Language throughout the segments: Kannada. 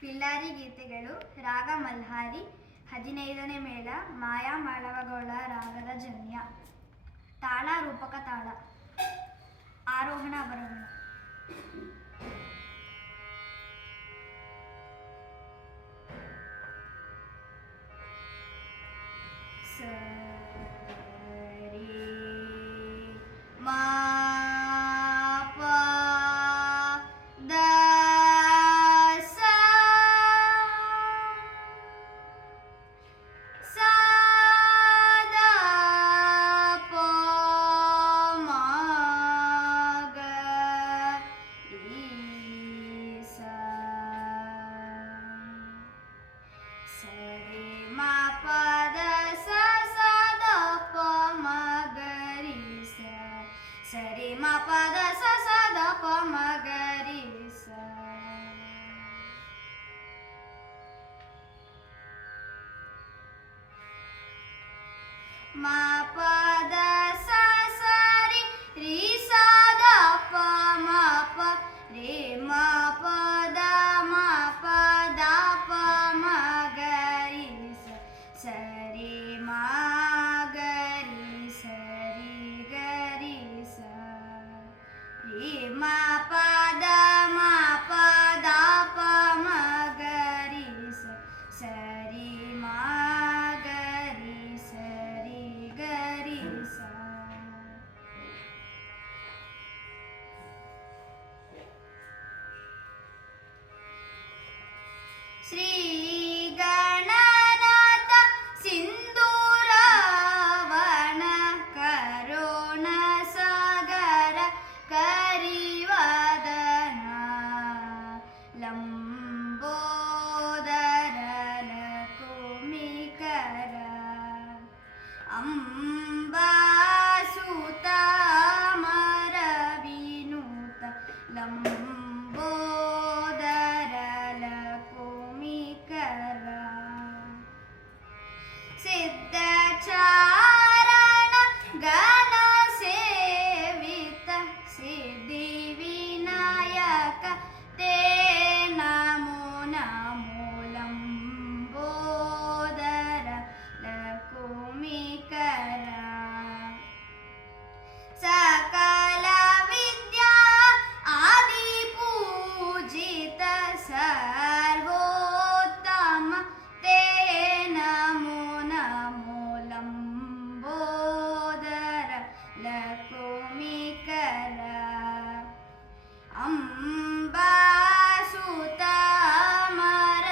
ಪಿಲ್ಲಾರಿ ಗೀತೆಗಳು ರಾಗ ಮಲ್ಹಾರಿ 15ನೇ ಮೇಳ ಮಾಯಾ ಮಾಳವಗೌಳ ರಾಗದ ಜನ್ಯ ತಾಳ ರೂಪಕ ತಾಳ ಆರೋಹಣ ಅವರೋಹಣ ಸರಿ ಮ ಪದ ಸ ಸ ದ ಪ ಮ ಗ ರಿ ಸ ಮ ಪದ ಸ ಸ ರಿ ರಿ ಸ ದ ಪ ಮ ಪ ರಿ ಮ ಪದ ಮ ಪ ದ ಪ ಮ ಗ ರಿ ಸ ಸರಿ ಮ ಗ ರಿ ಸರಿ ಗ ರಿ ಸ ರಿ ಮ ಪದ ಮ ಪ ದ ಪ ಮ ಗ ರಿ ಸ ಸರಿ ಮ ಗ ರಿ ಸರಿ ಗ ರಿ ಸ ಶ್ರೀ ಗಣನಾಥ ಸಿಂಧೂರವನ ಕರುಣ ಸಾಗರ ಕರಿವದನ ಲಂಬೋದರ ಲಕುಮಿಕರ ಅಂಬಾಸುತ ಅಮರ ವಿನುತ ಲಂಬೋದರ ಲಕುಮಿಕರ ಸಿದ್ಧಚಾರಣ ಗಣ ಸೇವಿತ ಸಿದ್ಧಿ ವಿನಾಯಕ ತೇ ನಮೋ ನಮೋ ಲಂಬೋದರ ಲಕುಮಿಕರ ಸಕಲ ವಿದ್ಯಾ ಆದಿ ಪೂಜಿತ ಸರ್ವೋತ್ತಮ ತೇ ನಮೋ ನಮೋ ಲಂಬೋದರ ಲಕುಮಿಕರ ಅಂಬಾಸುತ ಅಮರ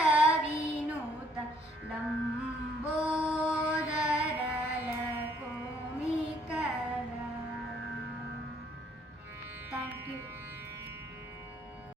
ವಿನುತ ಲಂಬೋದರ ಲಕುಮಿಕರ. Thank you.